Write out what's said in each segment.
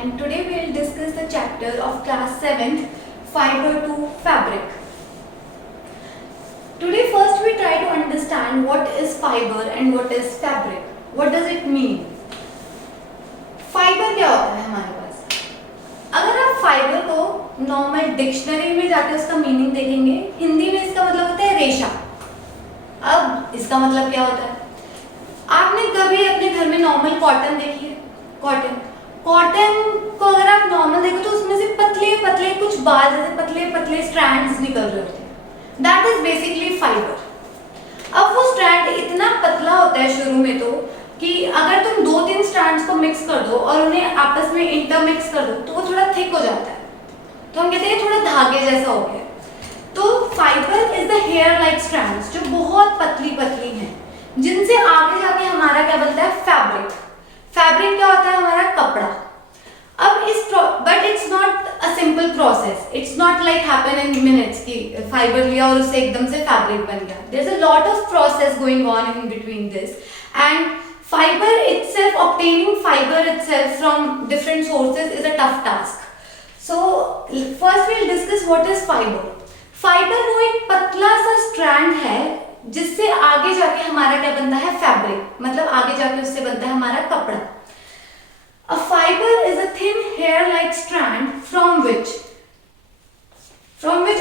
and today we will discuss the chapter of class 7th, Fiber to Fabric. Today first we try to understand what is fiber and what is fabric. What does it mean? Fibre क्या होता है हमारे पास? अगर आप fibre को normal dictionary में जाकर उसका मीनिंग देखेंगे, हिंदी में इसका मतलब होता है रेशा। अब इसका मतलब क्या होता है? आपने कभी अपने घर में नॉर्मल कॉटन देखी है? कॉटन को अगर आप नॉर्मल देखो तो उसमें से पतले पतले कुछ बाल जैसे पतले पतले स्ट्रैंड्स निकल रहे होते हैं। That is basically fibre. अब वो स्ट्रैंड इतना पतला होता है शुरू में तो कि अगर तुम 2-3 स्ट्रैंड्स को मिक्स कर दो और उन्हें आपस में इंटरमिक्स कर दो तो वो थोड़ा थिक हो जाता है, तो हम कहते हैं थोड़ा धागे जैसा हो गया। तो fibre is the hair like strands जो बहुत पतली पतली हैं, जिनसे आगे जाके हमारा क्या बनता है? फैब्रिक। फैब्रिक क्या होता है? हमारा कपड़ा। अब but it's not a simple process, it's not like happen in minutes कि फाइबर लिया और उससे एकदम से फैब्रिक बन गया। There is a lot of process going on in between this, and fiber itself, obtaining fiber itself from different sources is a tough task. So first we'll discuss what is fiber. Fiber वो एक पतला सा strand है जिससे आगे जाके हमारा क्या बनता है? फैब्रिक, मतलब आगे जाके उससे बनता है हमारा कपड़ा। A fiber is a thin hair-like strand from which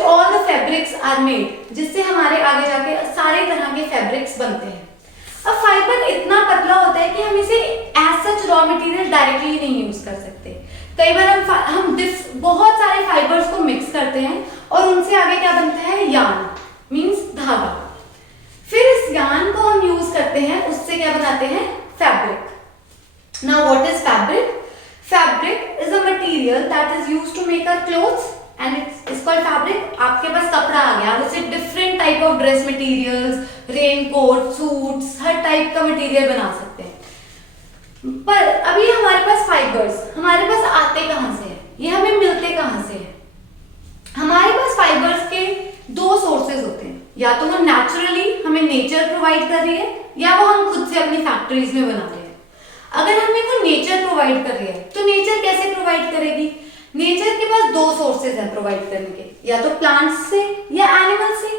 all the fabrics are made, जिससे हमारे आगे जाके सारे तरह के फैब्रिक्स बनते हैं। अब फाइबर इतना पतला होता है कि हम इसे as such raw material directly नहीं यूज कर सकते। कई बार हम बहुत सारे फाइबर्स को मिक्स करते हैं और उनसे आगे क्या बनता है? यार्न, मींस धागा। फिर इस यार्न को हम यूज करते हैं, उससे क्या बनाते हैं? Fabric. Now what is fabric? Fabric is a material that is used to make our clothes and it's called fabric. आपके पास कपड़ा आ गया, उससे different type of dress materials, raincoat, suits, हर टाइप का मटेरियल बना सकते हैं। पर अभी हमारे पास फाइबर्स हमारे पास आते कहां से हैं? ये हमें मिलते कहां से हैं? हमारे पास फाइबर्स के दो सोर्सेज होते हैं, या तो वो नेचुरली हमें नेचर प्रोवाइड कर रही है या वो हम खुद से अपनी फैक्ट्रीज में बना रहे हैं। अगर हमें को नेचर प्रोवाइड कर रही है तो नेचर कैसे प्रोवाइड करेगी? नेचर के पास दो सोर्सेज हैं प्रोवाइड करने के, या तो प्लांट्स से या एनिमल्स से।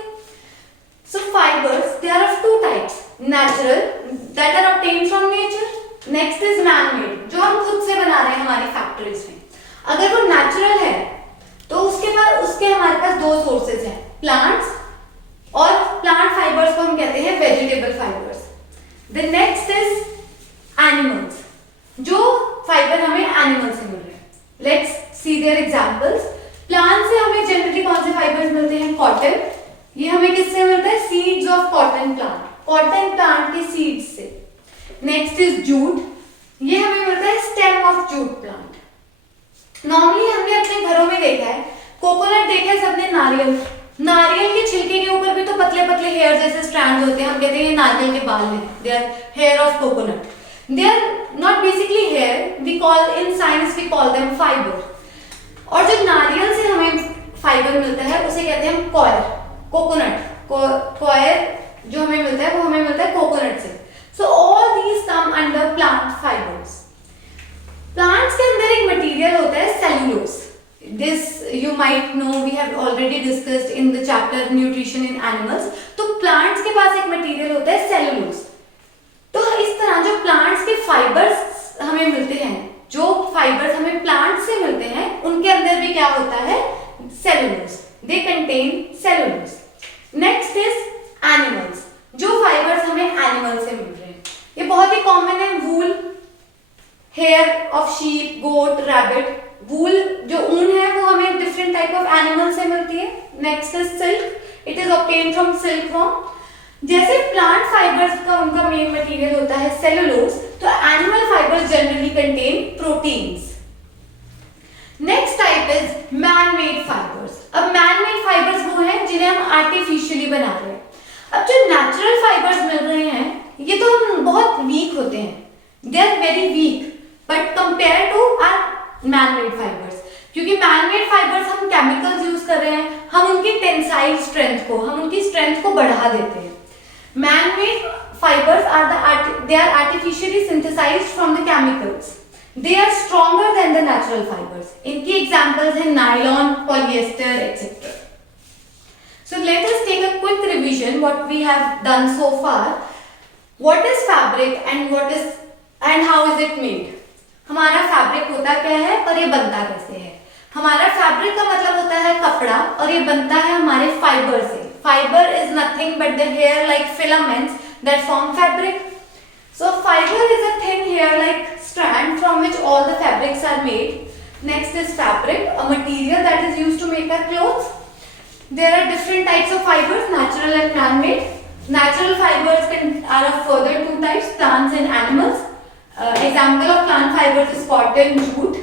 So fibers, there are of two types: natural, that are obtained from nature. Next is man-made, जो हम खुद से बना रहे हैं हमारी फैक्ट्रीज में। अगर वो नेचुरल है तो उसके हमारे पास दो सोर्सेज हैं, प्लांट्स, और प्लांट फाइबर्स को हम कहते हैं vegetable fibres. The next is animals, जो फाइबर हमें एनिमल से मिल रहे हैं। Let's see their examples. Plant से हमें जनरली कौन से फाइबर्स मिलते हैं? कॉटन। ये हमें किससे मिलता है? Seeds of cotton plant, cotton plant के सीड्स से। नेक्स्ट इज जूट, ये हमें मिलता है stem of jute plant. Normally हमने अपने घरों में देखा है, कोकोनट देखा है सबने, नारियल के छिलके के ऊपर भी तो पतले पतले हेयर जैसे स्ट्रैंड्स होते हैं, हम कहते हैं ये नारियल के बाल हैं, they are hair of coconut. They are not basically hair, we call in science we call them fibre. और जो नारियल से हमें फाइबर मिलता है उसे कहते हैं हम कॉयर, कोकोनट। कॉयर जो हमें मिलता है वो हमें मिलता है कोकोनट से। So all these come under plant fibres. Plants के अंदर एक मटेरियल होता है cellulose. This you might know, we have already discussed in the chapter nutrition in animals. तो प्लांट्स के पास एक मटेरियल होता है सेल्यूलोज। तो इस तरह जो प्लांट्स के फाइबर्स हमें मिलते हैं, जो फाइबर्स हमें प्लांट से मिलते हैं, उनके अंदर भी क्या होता है? Cellulose. They contain cellulose. Next is animals, जो फाइबर्स हमें एनिमल से मिल रहे हैं। ये बहुत ही कॉमन है, wool, hair of sheep, goat, rabbit. Wool जो ऊन है वो हमें डिफरेंट टाइप ऑफ एनिमल से मिलती है। Next is silk, it is obtained from silk worm. जैसे प्लांट फाइबर्स का उनका मेन मटेरियल होता है सेलुलोज, तो animal fibres generally contain proteins. Next type is man-made fibres. अब मैन-मेड फाइबर्स वो हैं जिन्हें हम आर्टिफिशियली बना रहे हैं। अब जो नेचुरल फाइबर्स मिल रहे हैं ये तो हम बहुत वीक होते हैं, they are very weak but compare to our man-made fibres, क्योंकि मैन-मेड फाइबर्स हम केमिकल्स यूज कर रहे हैं, हम उनकी टेंसाइल स्ट्रेंथ को, हम उनकी स्ट्रेंथ को बढ़ा देते हैं। Man-made fibers are artificially synthesized from the chemicals. They are stronger than the natural fibres. इनकी एग्जांपल्स हैं nylon, polyester etcetera. So let us take a quick revision what we have done so far. What is fabric and how is it made? हमारा fabric होता क्या है और ये बनता कैसे है? हमारा फैब्रिक का मतलब होता है कपड़ा और ये बनता है हमारे फाइबर से। Fibre is nothing but the hair like filaments that form fabric. So fiber is a thin hair like strand from which all the fabrics are made. Next is fabric, a material that is used to make our clothes. There are different types of fibers, natural and man-made. Natural fibers are of further two types, plants and animals. Example of plant fibers is cotton, jute,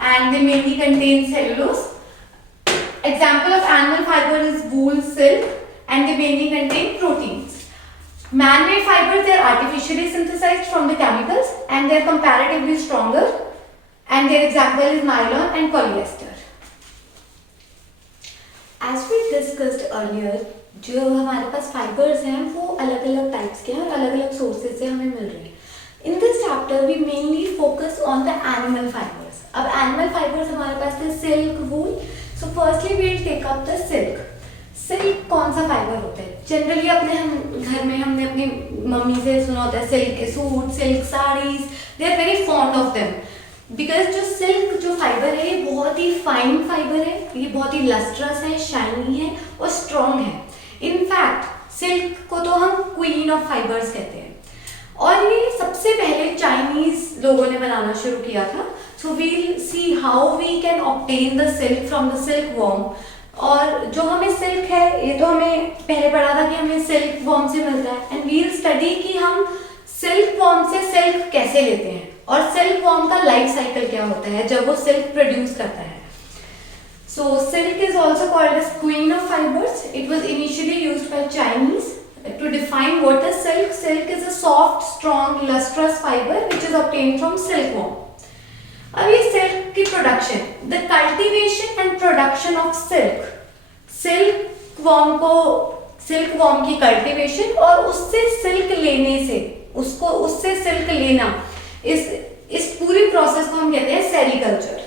and they mainly contain cellulose. Example of animal fibers is wool, silk, and they mainly contain proteins. Man-made fibers, they are artificially synthesized from the chemicals, and they are comparatively stronger. And their example is nylon and polyester. As we discussed earlier, जो हमारे पास fibres हैं वो अलग अलग types के हैं और अलग अलग सोर्सेज से हमें मिल रहे हैं। In this chapter we mainly focus on the animal fibres. अब एनिमल फाइबर्स हमारे पास थे silk, wool. So firstly we will take up the silk. Silk कौन सा फाइबर होता है? जनरली हम घर में हमने अपनी मम्मी से सुना होता है सिल्क के suit, silk saris, they are very fond of them. Because जो सिल्क जो फाइबर है ये बहुत ही फाइन फाइबर है, ये बहुत ही लस्ट्रस है, शाइनी है और स्ट्रॉन्ग है। इनफैक्ट सिल्क को तो हम क्वीन ऑफ फाइबर्स कहते हैं और ये सबसे पहले चाइनीज लोगों ने बनाना शुरू किया था। So we'll see how we can obtain the silk from the silk worm. और जो हमें सिल्क है ये तो हमें पहले पढ़ा था कि हमें सिल्क वॉर्म से मिलता है, एंड वील स्टडी कि हम सिल्क वॉर्म से सिल्क कैसे लेते हैं और सिल्क वॉर्म का लाइफ साइकिल क्या होता है जब वो सिल्क प्रोड्यूस करता है। So silk is also called as queen of fibres. It was initially used by Chinese to define what is silk. Silk is a soft, strong, lustrous fiber which is obtained from silkworm. अब ये silk की production, the cultivation and production of silk, silkworm की cultivation और उससे silk लेने से, उससे silk लेना, इस पूरी process को हम कहते हैं sericulture.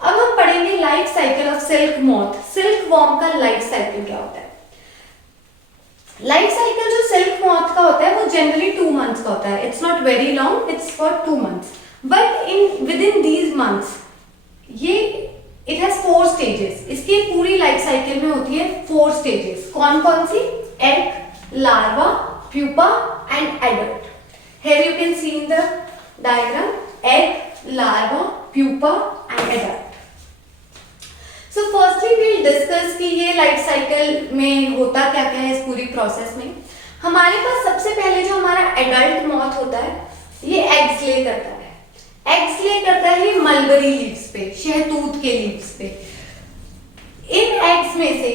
अब हम पढ़ेंगे life cycle of silk moth. silkworm का life cycle क्या होता है? लाइफ साइकिल जो सिल्क मॉथ का होता है वो जनरली 2 months का होता है। It's not very long, it's for 2 months, but with in these months ये इट हैज 4 stages। इसकी पूरी लाइफ साइकिल में होती है 4 stages। कौन कौन सी? Egg, larva, pupa and adult. Here you can see in the diagram egg, larva, pupa and adult. So firstly we'll discuss कि ये लाइफ साइकिल में होता क्या क्या है इस पूरी प्रोसेस में। हमारे पास सबसे पहले जो हमारा एडल्ट मॉथ होता है ये एग्स ले करता है। एग्स ले करता है ये मलबरी लीव्स पे, शहतूत के लीव्स पे। इन एग्स में से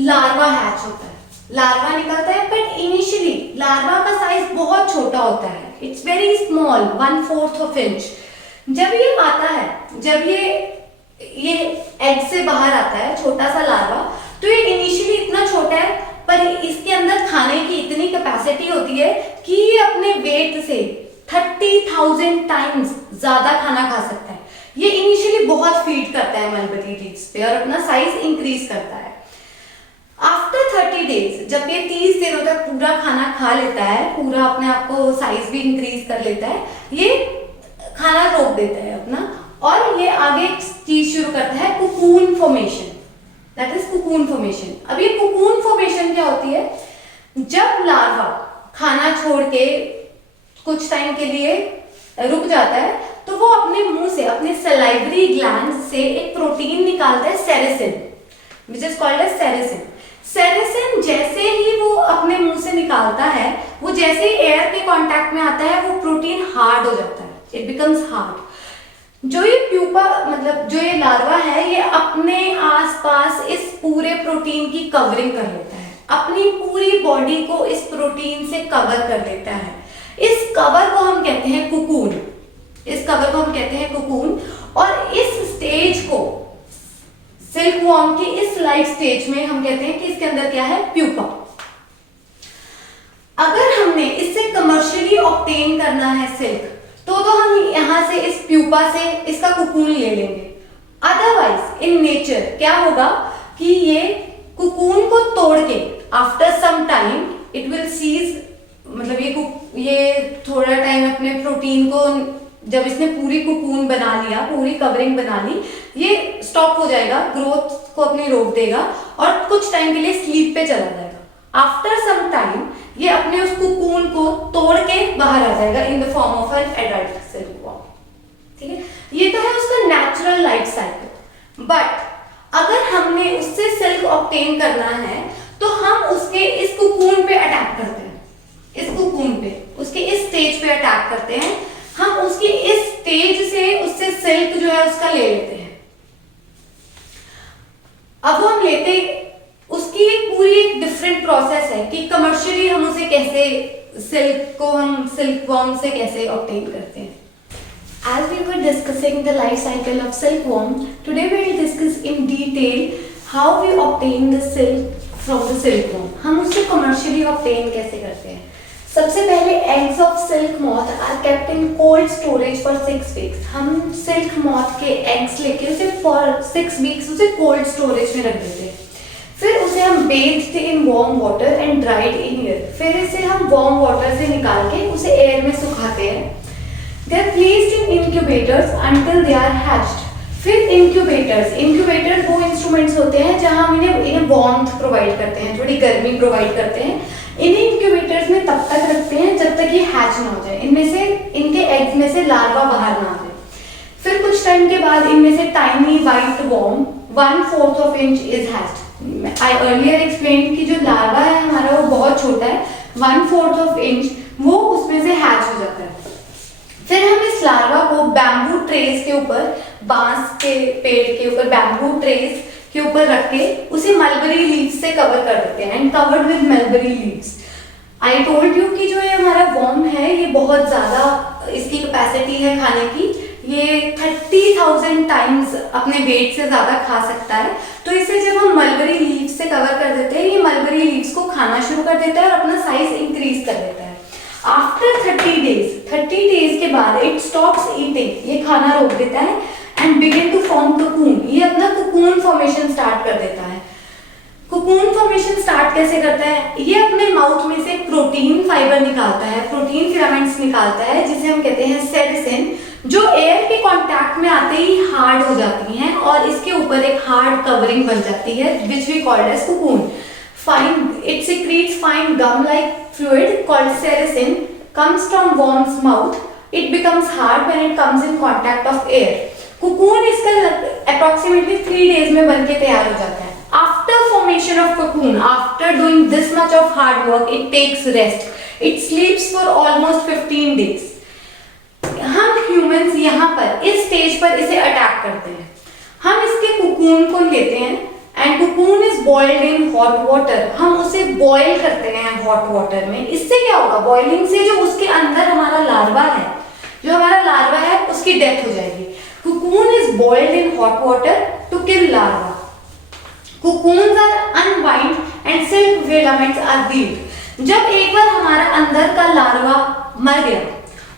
लार्वा हैच होता है, लार्वा निकलता है, बट इनिशियली लार्वा का साइज बहुत छोटा होता है। It's very small, 1/4 of inch। जब ये आता है, जब ये एग से बाहर आता है छोटा सा लार्वा, तो ये इनिशियली इतना छोटा है पर इसके अंदर खाने की इतनी कैपेसिटी होती है कि ये अपने वेट से 30,000 टाइम्स ज्यादा खाना खा सकता है। ये इनिशियली बहुत फीड करता है मलबरी लीव्स पे और अपना साइज इंक्रीज करता है। आफ्टर 30 days जब ये 30 दिनों तक पूरा खाना खा लेता है, पूरा अपने आप को साइज भी इंक्रीज कर लेता है, ये खाना रोक देता है अपना और ये आगे एक चीज शुरू करता है cocoon formation. That is cocoon formation. अब ये कुकून फॉर्मेशन क्या होती है? जब लार्वा खाना छोड़ के कुछ टाइम के लिए रुक जाता है तो वो अपने मुंह से, अपने सलाइवरी ग्लैंड से एक प्रोटीन निकालता है sericin, which is called as sericin. Sericin जैसे ही वो अपने मुंह से निकालता है, वो जैसे ही एयर के कांटेक्ट में आता है वो प्रोटीन हार्ड हो जाता है, इट बिकम्स हार्ड। जो ये प्यूपा मतलब जो ये लार्वा है ये अपने आसपास इस पूरे प्रोटीन की कवरिंग कर लेता है, अपनी पूरी बॉडी को इस प्रोटीन से कवर कर लेता है। इस कवर को हम कहते हैं कुकून, इस कवर को हम कहते हैं कुकून। और इस स्टेज को सिल्कवॉर्म की इस लाइफ स्टेज में हम कहते हैं कि इसके अंदर क्या है? प्यूपा। अगर हमने इससे कमर्शियली ऑब्टेन करना है सिल्क तो हम हम यहाँ से इस प्यूपा से इसका कुकून ले लेंगे। अदरवाइज इन नेचर क्या होगा कि ये कुकून को तोड़ के after some time it will cease, मतलब ये थोड़ा टाइम अपने प्रोटीन को, जब इसने पूरी कुकून बना लिया, पूरी कवरिंग बना ली, ये स्टॉप हो जाएगा, ग्रोथ को अपनी रोक देगा और कुछ टाइम के लिए स्लीप पे चला जाएगा। आफ्टर सम टाइम ये अपने उस कुकून को तोड़ के बाहर आ जाएगा in the form of an adult silk worm. ठीक है, ये तो है उसका नेचुरल लाइफ साइकिल। बट अगर हमने उससे सिल्क ऑब्टेन करना है तो हम उसके इस कुकून पे अटैक करते हैं, इस कुकून पे, उसके इस स्टेज पे अटैक करते हैं। हम उसकी इस स्टेज से उससे सिल्क जो है उसका ले लेते हैं। अब वो हम लेते, उसकी एक पूरी एक डिफरेंट प्रोसेस है कि कमर्शियली हम उसे कैसे, सिल्क को हम सिल्क वॉर्म से कैसे ऑब्टेन करते हैं। As we were discussing the life cycle of silkworm, today we will discuss in detail how we obtain the silk from the silkworm. हम उससे commercially obtain कैसे करते हैं। सबसे पहले eggs of silk moth are kept in cold storage for 6 weeks. हम silk moth के eggs लेके उसे for 6 weeks उसे cold storage में रख देते हैं। फिर उसे हम bathed in warm water and dried in air. फिर इसे हम warm water से निकाल के उसे air में सुखाते हैं। They are placed in incubators until they are hatched. फिर incubators वो इंस्ट्रूमेंट्स होते हैं जहां हम इन्हें warmth प्रोवाइड करते हैं, थोड़ी गर्मी प्रोवाइड करते हैं। इन्हीं इंक्यूबेटर्स में तब तक रखते हैं जब तक ये हैच ना हो जाए, इनमें से, इनके एग्स में से लार्वा बाहर ना आ जाए। फिर कुछ टाइम के बाद इनमें से tiny white worm 1/4 of inch is hatched. I earlier explained कि जो लार्वा है हमारा वो बहुत छोटा है, 1/4 of inch, वो उसमें से हैच हो जाता है। फिर हम इस लार्वा को बैम्बू ट्रेस के ऊपर, बांस के पेड़ के ऊपर बैम्बू ट्रेस के ऊपर रख के उसे मलबरी लीव्स से कवर कर देते हैं, and covered with mulberry leaves. I told you कि जो ये हमारा वॉर्म है ये बहुत ज्यादा इसकी कैपेसिटी है खाने की, ये 30,000 टाइम्स अपने वेट से ज्यादा खा सकता है। तो इसे जब हम मलबरी लीव्स से कवर कर देते हैं, ये मलबरी लीव्स को खाना शुरू कर देता है और अपना साइज इंक्रीज कर देता है। आफ्टर 30 डेज के बाद इट स्टॉप्स ईटिंग, ये खाना रोक देता है, and begin to form cocoon, ये अपना कोकून फॉर्मेशन स्टार्ट कर देता है। कोकून फॉर्मेशन स्टार्ट कैसे करता है? ये अपने माउथ में से प्रोटीन फाइबर निकालता है, प्रोटीन फिलामेंट्स निकालता है, जिसे हम कहते हैं सेरिसिन, जो एयर के कांटेक्ट में आते ही हार्ड हो जाती हैं और इसके ऊपर एक हार्ड कवरिंग बन जाती है, which we called as cocoon. It secretes fine gum-like fluid called sericin, comes from worm's mouth. It becomes hard when it comes in contact of air. Cocoon इसका approximately 3 days में बनके तैयार हो जाता है। After formation of cocoon, after doing this much of hard work, it takes rest. It sleeps for almost 15 days. हम humans यहाँ पर इस स्टेज पर इसे अटैक करते हैं। हम इसके कोकून को लेते हैं and cocoon is boiled in hot water, हम उसे बॉईल करते हैं हॉट वाटर में। इससे क्या होगा? बॉइलिंग से जो उसके अंदर हमारा लार्वा है, जो हमारा लार्वा है उसकी डेथ हो जाएगी। Cocoon is boiled in hot water to kill larva. Cocoons are unwind and silk filaments are weaved. जब एक बार हमारा अंदर का लार्वा मर गया,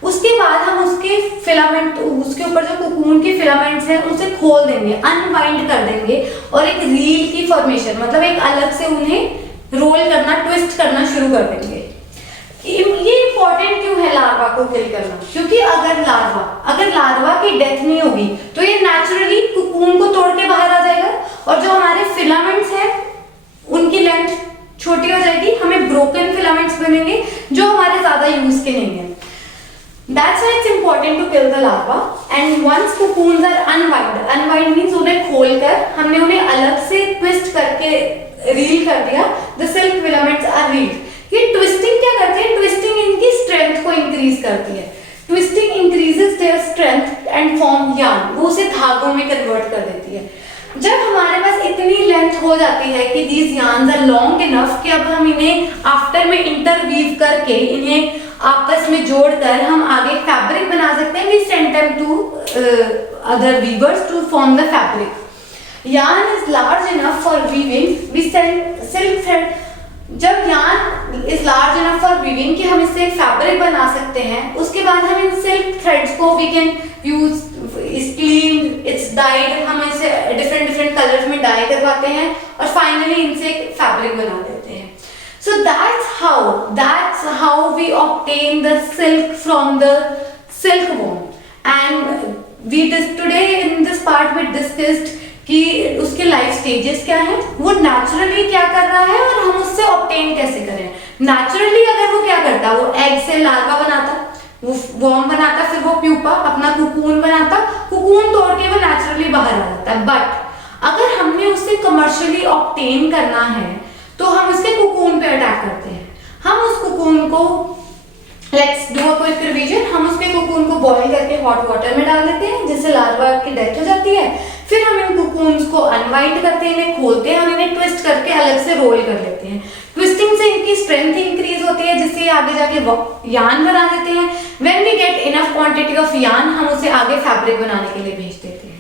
उसके बाद हम उसके फिलामेंट, उसके ऊपर जो कोकून के फिलामेंट्स हैं उसे खोल देंगे, अनवाइंड कर देंगे और एक रील की फॉर्मेशन, मतलब एक अलग से उन्हें रोल करना, ट्विस्ट करना शुरू कर देंगे। ये इंपॉर्टेंट क्यों है लार्वा को किल करना? क्योंकि अगर लार्वा की डेथ नहीं होगी तो ये नेचुरली कोकून को तोड़ के बाहर आ जाएगा और जो हमारे फिलामेंट्स हैं उनकी लेंथ छोटी हो जाएगी, हमें ब्रोकन फिलामेंट्स बनेंगे जो हमारे ज्यादा यूज के नहीं है। That's why it's important to kill the larva. And once cocoons are unwind means उन्हें खोलकर हमने उन्हें अलग से ट्विस्ट करके रील कर दिया। The silk filaments are reeled. ये ट्विस्टिंग क्या करते हैं? ट्विस्टिंग इनकी स्ट्रेंथ को इंक्रीज करती है। Twisting increases their strength and form yarn, वो उसे धागों में कन्वर्ट कर देती है। जब हमारे पास इतनी लेंथ हो जाती है कि these yarns are long enough कि अब हम इन्हें आफ्टर में इंटरवीव करके इन्हें आपस में जोड़कर हम आगे फैब्रिक बना सकते हैं। We send them to other weavers to form the fabric. Yarn is large enough for weaving. We send silk thread. जब yarn is large enough for weaving कि हम इससे फैब्रिक बना सकते हैं। उसके बाद हम इन सिल्क थ्रेड्स को we can use, it's clean, it's dyed, हम इसे डिफरेंट डिफरेंट कलर्स में डाई करवाते हैं और फाइनली इनसे फैब्रिक बना देते हैं। So that's how we obtain the silk from the silkworm, and today in this part we discussed कि उसके लाइफ स्टेजेस क्या है, वो नेचुरली क्या कर रहा है और हम उससे ऑब्टेन कैसे करें। नेचुरली अगर वो क्या करता, वो एग से लार्वा बनाता, वो वर्म बनाता, फिर वो प्यूपा अपना कुकून बनाता, कुकून तोड़ के वो नेचुरली बाहर आ जाता। बट अगर हमने उससे कमर्शियली ऑब्टेन करना है तो हम उसके कुकून पे अटैक करते हैं। हम उस कुकून को, let's do a quick revision, हम उसके कुकून को बॉईल करके हॉट वाटर में डाल देते हैं जिससे लार्वा की डेथ हो जाती है। फिर हम इन कुकून्स को अनवाइंड करते हैं, इन्हें खोलते हैं और इन्हें ट्विस्ट करके अलग से रोल कर लेते हैं। ट्विस्टिंग से इनकी स्ट्रेंथ इंक्रीज होती है जिससे आगे जाके यार्न बना देते हैं। When we get enough quantity of yarn, हम उसे आगे फैब्रिक बनाने के लिए भेज देते हैं।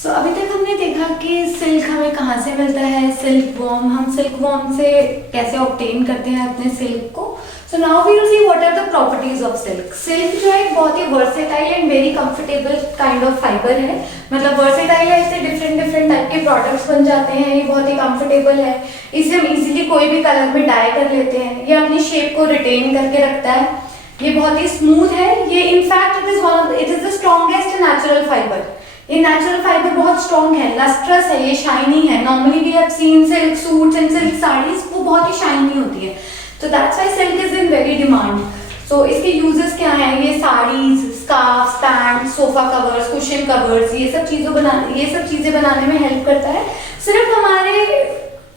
So, अभी तक हमने देखा कि सिल्क हमें कहाँ से मिलता है, सिल्क वॉर्म, हम सिल्क वॉर्म से कैसे ऑब्टेन करते हैं अपने सिल्क को। So now we will see what are the properties of silk. Silk जो है एक बहुत ही versatile and very comfortable kind of fibre है। मतलब वर्सेटाइल है, इससे डिफरेंट डिफरेंट टाइप के प्रोडक्ट्स बन जाते हैं, ये बहुत ही कंफर्टेबल है, इसे हम इजीली कोई भी कलर में डाई कर लेते हैं, ये अपनी शेप को रिटेन करके रखता है, ये बहुत ही स्मूथ है, ये in fact it is the strongest natural fibre. ये नेचुरल फाइबर बहुत स्ट्रॉन्ग है, लस्ट्रस है, ये शाइनी है। Normally we have seen silk suits and silk saris, वो बहुत ही शाइनी होती है, तो that's why silk is in very demand. So इसके यूजेस क्या हैं, ये saris, scarf, pant, sofa covers, cushion covers, ये सब चीजें बनाने में हेल्प करता है। सिर्फ हमारे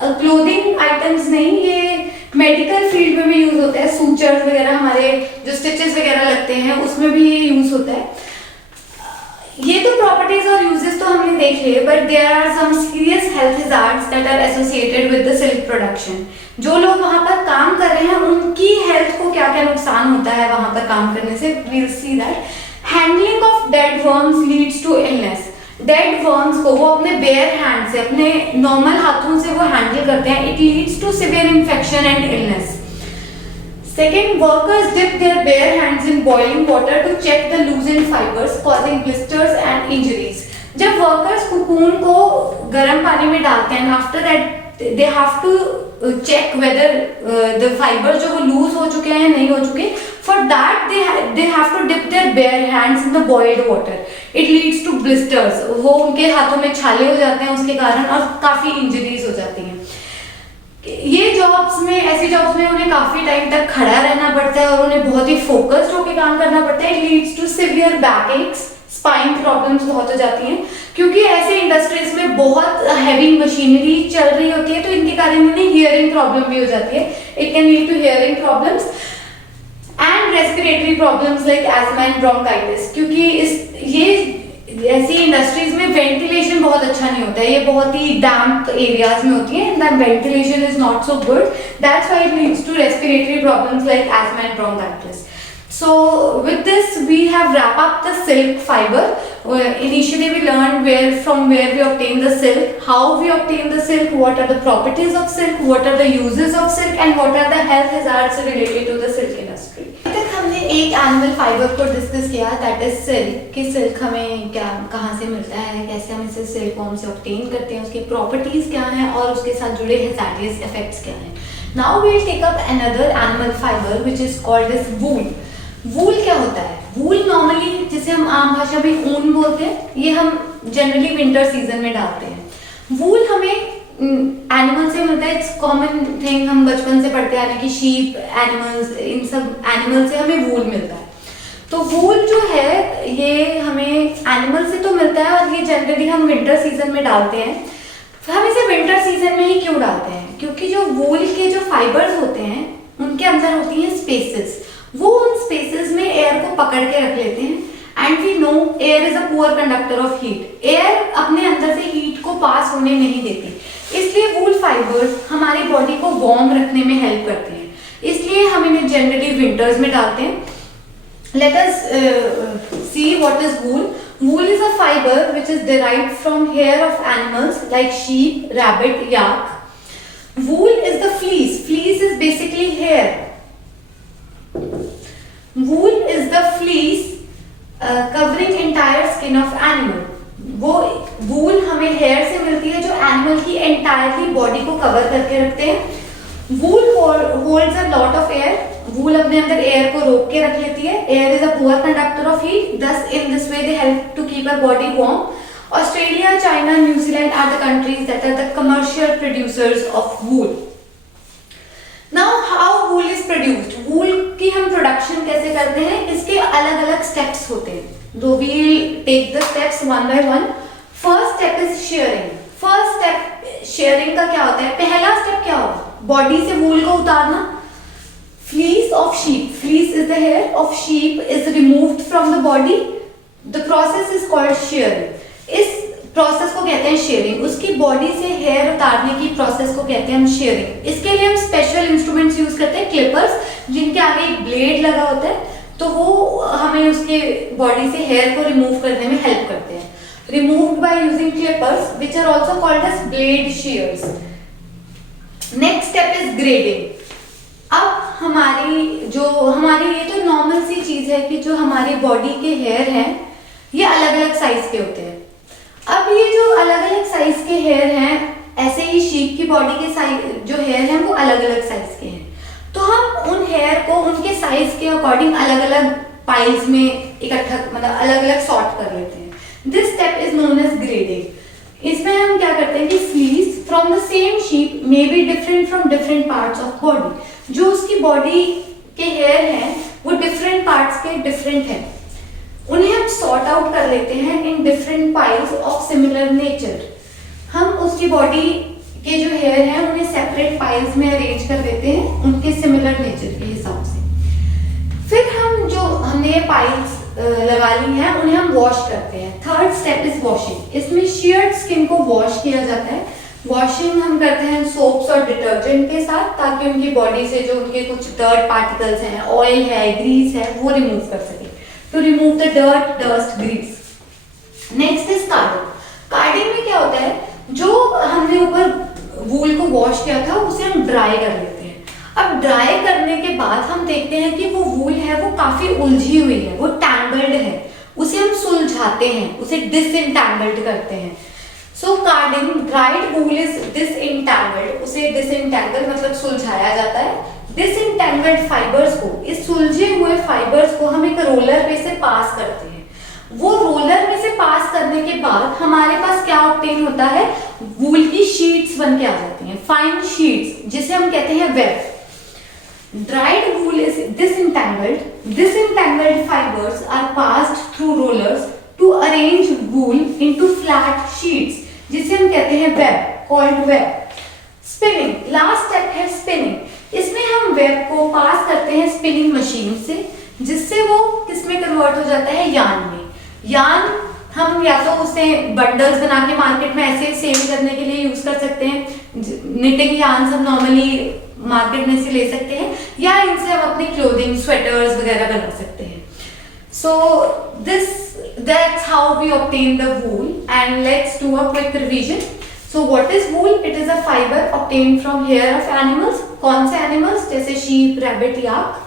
क्लोथिंग आइटम्स नहीं, ये मेडिकल फील्ड में भी यूज होता है, सूचर्स वगैरह, हमारे जो स्टिचेस वगैरह लगते हैं उसमें भी ये यूज होता है। ये तो प्रॉपर्टीज और यूजेस तो हमने देख लिए, but there are some serious health hazards that are associated with the silk production. जो लोग वहां पर काम कर रहे हैं उनकी हेल्थ को क्या क्या नुकसान होता है वहां पर काम करने से, we will see that. Handling of dead worms leads to illness. Dead worms को वो अपने बेयर हैंड से, अपने नॉर्मल हाथों से वो हैंडल करते हैं, it leads to severe infection and illness. Second, workers dip their bare hands in boiling water to check the loosened fibers, causing blisters and injuries. जब workers cocoon को गर्म पानी में डालते हैं, after that they have to check whether the fibers जो वो lose हो चुके हैं या नहीं हो चुके. For that they have to dip their bare hands in the boiled water. It leads to blisters. वो उनके हाथों में छाले हो जाते हैं उसके कारण और काफी injuries हो जाती हैं. ये जॉब्स में, ऐसी जॉब्स में उन्हें काफी टाइम तक खड़ा रहना पड़ता है और उन्हें बहुत ही फोकस्ड होकर काम करना पड़ता है. It leads to severe back aches, spine problems बहुत हो जाती हैं क्योंकि ऐसे इंडस्ट्रीज में बहुत हैवी मशीनरी चल रही होती है, तो इनके कारण उन्हें हियरिंग प्रॉब्लम भी हो जाती है. It can lead to hearing problems and respiratory problems like asthma and bronchitis. क्योंकि ये ऐसी इंडस्ट्रीज में वेंटिलेशन बहुत अच्छा नहीं होता है, ये बहुत ही डैम्प एरियाज में होती है and the ventilation is not so good. That's why it leads to respiratory problems like asthma and bronchitis. So with this we have wrap up the silk fiber. Initially we learned from where we obtain the silk, how we obtain the silk, what are the properties of silk, what are the uses of silk and what are the health hazards related to the silk industry. अब तक हमने एक animal fibre को discuss किया, that is silk. कि silk हमें क्या, कहाँ से मिलता है, कैसे हम इसे सिल्क वॉर्म से ऑब्टेन करते हैं, उसकी प्रॉपर्टीज क्या हैं और उसके साथ जुड़े हैजार्डियस इफेक्ट्स क्या हैं. Now we will take up another animal fibre which is called as wool. Wool क्या होता है? वूल नॉर्मली जिसे हम आम भाषा में ऊन बोलते हैं, ये हम जनरली विंटर सीजन में डालते हैं. वूल हमें एनिमल से मिलता है. इट्स कॉमन थिंग, हम बचपन से पढ़ते आ रहे हैं कि शीप, एनिमल्स, इन सब एनिमल से हमें वूल मिलता है. तो वूल जो है ये हमें एनिमल से तो मिलता है और ये जनरली हम विंटर सीजन में डालते हैं. हम इसे विंटर सीजन में ही क्यों डालते हैं? क्योंकि जो वूल के जो फाइबर्स होते हैं उनके अंदर होती हैं स्पेसेस. वो उन स्पेसेस में एयर को पकड़ के रख लेते हैं and we know air is a poor conductor of heat. Air अपने अंदर से हीट को पास होने नहीं देती, इसलिए वूल फाइबर्स हमारी बॉडी को वार्म रखने में हेल्प करते हैं. इसलिए हम इन्हें जनरली विंटर्स में डालते हैं. Let us see what is wool. Wool is a fiber which is derived from hair of animals like sheep, rabbit, yak. Wool is the fleece. hair. Wool is the fleece covering entire skin of animal. वो वूल हमें hair से मिलती है जो animal की entirely body को cover करके रखते हैं। Wool holds a lot of air. Wool अपने अंदर एयर को रोक के रख लेती है। Air is a poor conductor of heat, thus in this way they help to keep our body warm. Australia, China, New Zealand are the countries that are the commercial producers of wool. Now how wool is produced? wool की हम production कैसे करते हैं, इसके अलग अलग steps होते हैं। So we take the steps one by one. First step is shearing. First step shearing का क्या होता है? पहला स्टेप क्या होगा? बॉडी से वूल को उतारना। Fleece of sheep. Fleece is the hair of sheep is removed from the body. The process is called shearing. इस प्रोसेस को कहते हैं शेयरिंग। उसकी बॉडी से हेयर उतारने की प्रोसेस को कहते हैं हम शेयरिंग। इसके लिए हम स्पेशल इंस्ट्रूमेंट्स यूज करते हैं, क्लिपर्स, जिनके आगे एक ब्लेड लगा होता है, तो वो हमें उसके बॉडी से हेयर को रिमूव करने में हेल्प करते हैं। Removed by using clippers which are also called as blade shears. Next step is grading. अब हमारी ये तो नॉर्मल सी चीज है कि जो हमारी बॉडी के हेयर हैं ये अलग अलग साइज के होते हैं। अब ये जो अलग अलग साइज के हेयर हैं, ऐसे ही शीप की बॉडी के साइज जो हेयर हैं वो अलग अलग साइज के हैं, तो हम उन हेयर को उनके साइज के अकॉर्डिंग अलग अलग पाइल्स में इकट्ठा, मतलब अलग अलग सॉर्ट कर लेते हैं। This step is known as grading. इसमें हम क्या करते हैं कि fleece from the same sheep may be different from different parts of body. जो उसकी बॉडी के हेयर हैं वो डिफरेंट पार्ट्स के डिफरेंट हैं, उन्हें हम सॉर्ट आउट कर लेते हैं in different piles of similar nature. हम उसकी बॉडी के जो हेयर हैं उन्हें सेपरेट पाइल्स में अरेंज कर देते हैं उनके सिमिलर नेचर के हिसाब से। फिर हम जो हमने ये पाइल्स लगा ली हैं उन्हें हम वॉश करते हैं। Third step is washing. इसमें शेयर्ड स्किन को वॉश किया जाता है। वॉशिंग हम करते हैं सोप्स और डिटर्जेंट के साथ, ताकि उनकी बॉडी से जो उनके कुछ डर्ट पार्टिकल्स हैं, ऑयल है, ग्रीस है, वो रिमूव कर सके। To remove the dirt, dust, grease. Next is carding. Carding में क्या होता है, जो हमने ऊपर वूल को वॉश किया था उसे हम ड्राई कर लेते हैं। अब ड्राई करने के बाद हम देखते हैं कि वो वूल है वो काफी उलझी हुई है, वो टैंगल्ड है, उसे हम सुलझाते हैं, उसे डिसइंटैंगल्ड करते हैं। सो कार्डिंग, ड्राइड वूल इज डिसइंटैंगल्ड। उसे डिसइंटैंगल मतलब सुलझाया जाता है। डिसइंटैंगल्ड फाइबर्स को, इस सुलझे हुए फाइबर्स को हम एक रोलर में से पास करते हैं। वो रोलर में से पास करने के बाद हमारे पास क्या ऑब्टेन होता है, वूल की शीट्स बन के आ जाती हैं, फाइन शीट्स, जिसे हम कहते हैं web. Dried wool is disentangled. Disentangled fibres are passed through rollers to arrange wool into flat sheets, जिसे हम कहते हैं web, called web. Spinning, last step है स्पिनिंग। इसमें हम वेब को पास करते हैं स्पिनिंग मशीन से, जिससे वो किसमें कन्वर्ट हो जाता है, यार्न में। यार्न हम या तो उसे बंडल्स बना के मार्केट में ऐसे सेल करने के लिए यूज कर सकते हैं। निटिंग यार्न हम नॉर्मली मार्केट में से ले सकते हैं, या इनसे हम अपनी क्लोथिंग, स्वेटर्स वगैरह बना सकते हैं। So that's how we obtain the wool, and let's do a quick revision. So what is wool? It is a fiber obtained from hair of animals. कौन से animals? जैसे sheep, rabbit, yak.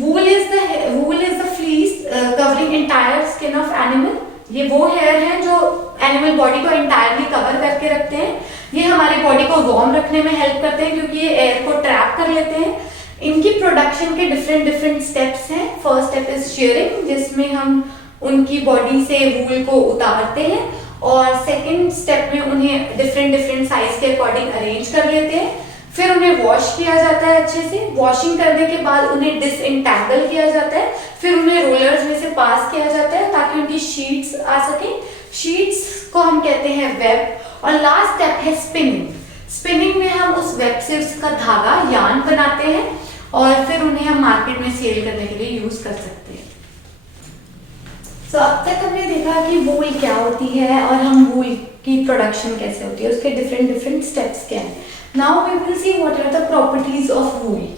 Wool is the fleece covering entire skin of animal. ये वो hair हैं जो animal body को entirely cover करके रखते हैं। ये हमारी body को warm रखने में help करते हैं, क्योंकि ये air को trap कर लेते हैं। इनकी प्रोडक्शन के डिफरेंट स्टेप्स हैं। फर्स्ट स्टेप इज शेयरिंग, जिसमें हम उनकी बॉडी से वूल को उतारते हैं, और सेकंड स्टेप में उन्हें डिफरेंट साइज के अकॉर्डिंग अरेंज कर लेते हैं। फिर उन्हें वॉश किया जाता है अच्छे से। वॉशिंग करने के बाद उन्हें डिसइंटैंगल किया जाता है। फिर उन्हें रोलर्स में से पास किया जाता है ताकि उनकी शीट्स आ सके। शीट्स को हम कहते हैं वेब। और लास्ट स्टेप है स्पिनिंग। स्पिनिंग में हम उस वेब से उसका धागा, यार्न बनाते हैं, और फिर उन्हें हम मार्केट में सेल करने के लिए यूज कर सकते हैं। So, अब तक हमने देखा कि वूल क्या होती है और हम वूल की प्रोडक्शन कैसे होती है, उसके डिफरेंट स्टेप्स क्या हैं। Now we will see what are the properties of wool.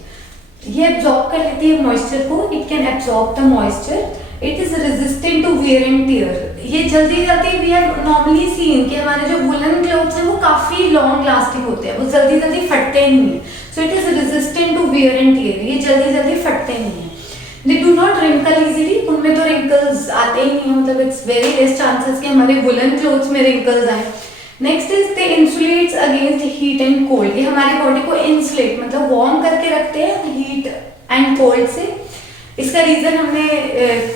ये एब्जॉर्ब कर लेती है मॉइस्चर को, it can absorb the moisture, it is resistant to wear and tear. ये जल्दी वी हैव नॉर्मली सीन कि हमारे जो वुलन क्लोथ्स हैं वो काफी लॉन्ग लास्टिंग होते हैं, वो जल्दी फटते नहीं है। So it is resistant to wear and tear, ये जल्दी जल्दी फटते नहीं हैं। They do not wrinkle easily, उनमें तो रिंकल्स आते ही नहीं है, मतलब इट्स वेरी लेस चांसेस कि हमारे वुलन क्लोथ्स में रिंकल्स आए। Next is they insulates against heat and cold, ये हमारी बॉडी को इंसुलेट मतलब वार्म करके रखते हैं हीट एंड कोल्ड से। इसका रीजन हमने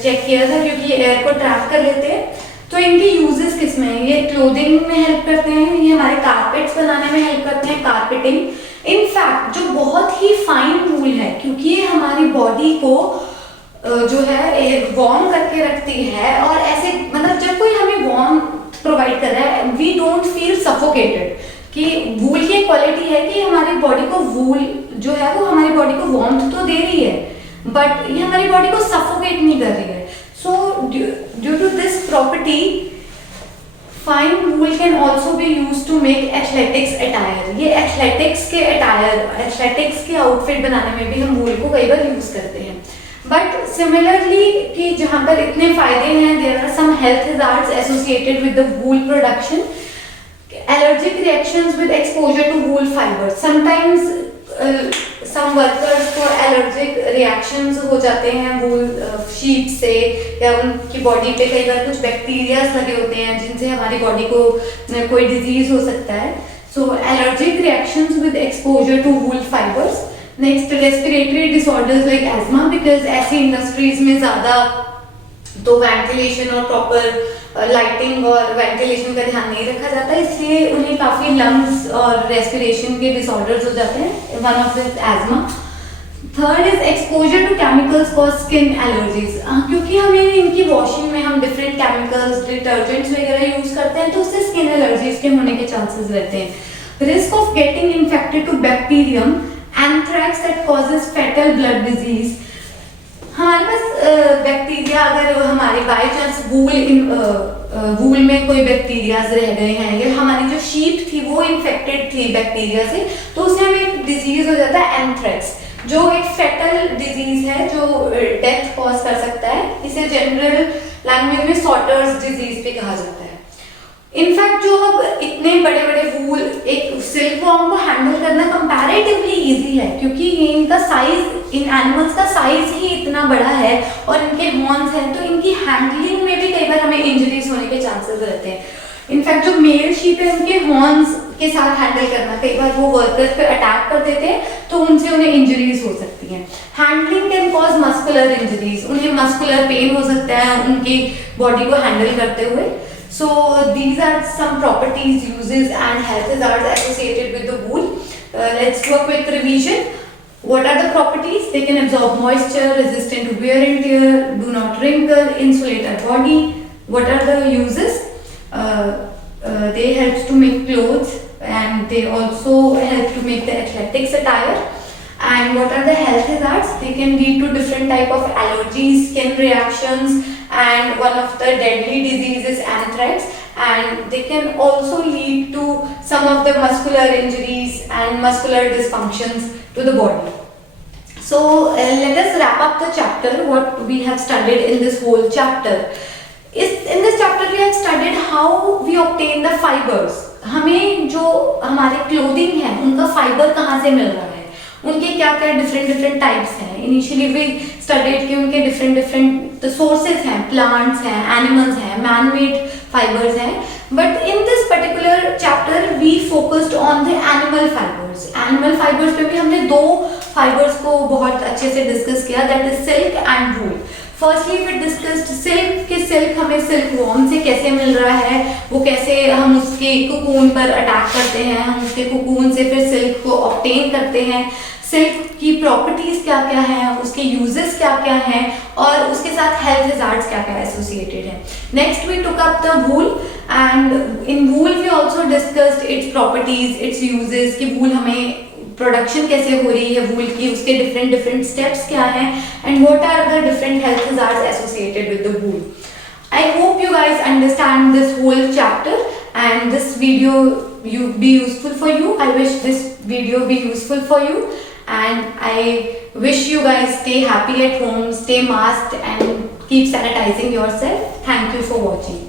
चेक किया था क्योंकि ये एयर को ट्रैप कर लेते हैं। तो इनके यूजेस किस में है, ये क्लोथिंग में हेल्प करते हैं, ये हमारे कारपेट्स बनाने में हेल्प करते हैं, कारपेटिंग। इनफैक्ट जो बहुत ही फाइन वूल है, क्योंकि ये हमारी बॉडी को जो है वार्म करके रखती है, और ऐसे मतलब जब कोई हमें वार्म प्रोवाइड कर रहा है वी डोंट फील सफोकेटेड, कि वूल की क्वालिटी है कि हमारी बॉडी को वूल जो है वो हमारी बॉडी को वार्मथ तो दे रही है बट ये हमारी बॉडी को सफोकेट नहीं कर रही है। So due to this property fine wool can also be use to make athletics attire, ये एथलेटिक्स के अटायर, एथलेटिक्स के आउटफिट बनाने में भी हम वूल को कई बार यूज करते हैं। बट सिमिलरली कि जहाँ पर इतने फायदे हैं, there are some health hazards associated with the wool production. Allergic reactions with exposure to wool fibres, sometimes some workers को एलर्जिक रिएक्शंस हो जाते हैं वूल शीट से, या उनकी बॉडी पे कई बार कुछ बैक्टीरियाज लगे होते हैं जिनसे हमारी बॉडी को कोई डिजीज हो सकता है। So allergic reactions with exposure to wool fibres. Next respiratory disorders like asthma, because ऐसी इंडस्ट्रीज में ज़्यादा तो वेंटिलेशन और प्रॉपर लाइटिंग और वेंटिलेशन का ध्यान नहीं रखा जाता, इसलिए उन्हें काफ़ी लंग्स और रेस्पिरेशन के डिसऑर्डर्स हो जाते हैं, one of this asthma. Third is exposure to chemicals cause skin allergies, क्योंकि हमें इनकी वॉशिंग में हम डिफरेंट केमिकल्स डिटर्जेंट्स वगैरह यूज करते हैं तो उससे स्किन एलर्जीज के होने के चांसेस रहते हैं। Risk of getting infected to bacterium anthrax that causes fatal blood disease, हमारे पास बैक्टीरिया अगर हमारे बाई चांस वूल में कोई बैक्टीरियाज रह गए हैं या हमारी जो शीट थी वो इन्फेक्टेड थी बैक्टीरिया से, तो उससे हमें एक डिजीज हो जाता है एंथ्रैक्स, जो एक फैटल डिजीज है जो डेथ कॉज कर सकता है। इसे जनरल लैंग्वेज में सॉटर्स डिजीज भी कहा जाता है। इनफैक्ट जो अब इतने बड़े बड़े वूल, एक सिल्क वॉर्म को हैंडल करना कंपैरेटिवली इजी है क्योंकि ये इनका साइज, इन एनिमल्स का साइज ही इतना बड़ा है और इनके हॉर्न्स हैं, तो इनकी हैंडलिंग में भी कई बार हमें इंजरीज होने के चांसेस रहते हैं। इनफैक्ट जो मेल शीप है उनके हॉर्न्स के साथ हैंडल करना, कई बार वो वर्कर्स पे अटैक कर देते हैं तो उनसे उन्हें इंजरीज हो सकती हैं। Handling can cause muscular injuries, उन्हें मस्कुलर पेन हो सकता है उनकी बॉडी को हैंडल करते हुए। So these are some properties, uses and health hazards associated with the wool. Let's do a quick revision. What are the properties? They can absorb moisture, resistant to wear and tear, do not wrinkle, insulate our body. What are the uses? They help to make clothes and they also help to make the athletics attire. And what are the health hazards? They can lead to different type of allergies, skin reactions, and one of the deadly diseases anthrax, and they can also lead to some of the muscular injuries and muscular dysfunctions to the body. So let us wrap up the chapter, what we have studied in this whole chapter. In this chapter we have studied how we obtain the fibers. हमें जो हमारे clothing है उनका fibre कहाँ से मिल रहा है, उनके क्या क्या डिफरेंट टाइप्स हैं। इनिशियली वी स्टडीड कि उनके डिफरेंट सोर्सेज हैं, प्लांट्स हैं, एनिमल्स हैं, मैन मेड फाइबर्स हैं, but in this particular chapter we focused on the animal fibres. Animal fibres पे भी हमने दो फाइबर्स को बहुत अच्छे से डिस्कस किया, that is silk and wool. Firstly we discussed silk, कि सिल्क हमें सिल्क वॉर्म से कैसे मिल रहा है, वो कैसे हम उसके कोकून पर अटैक करते हैं, हम उसके कोकून से फिर सिल्क को ऑब्टेन करते हैं, सिल्क की प्रॉपर्टीज क्या क्या हैं, उसके यूजेस क्या क्या हैं और उसके साथ हेल्थ हज़ार्ड्स क्या क्या एसोसिएटेड हैं। Next we took up the wool and in wool we also discussed its properties, its uses, कि वूल हमें प्रोडक्शन कैसे हो रही है वूल की, उसके डिफरेंट स्टेप्स क्या हैं and what are the different health hazards associated with the wool. I hope you guys understand this whole chapter and this video be useful for you. I wish this video be useful for you and I wish you guys stay happy at home, stay masked and keep sanitizing yourself. Thank you for watching.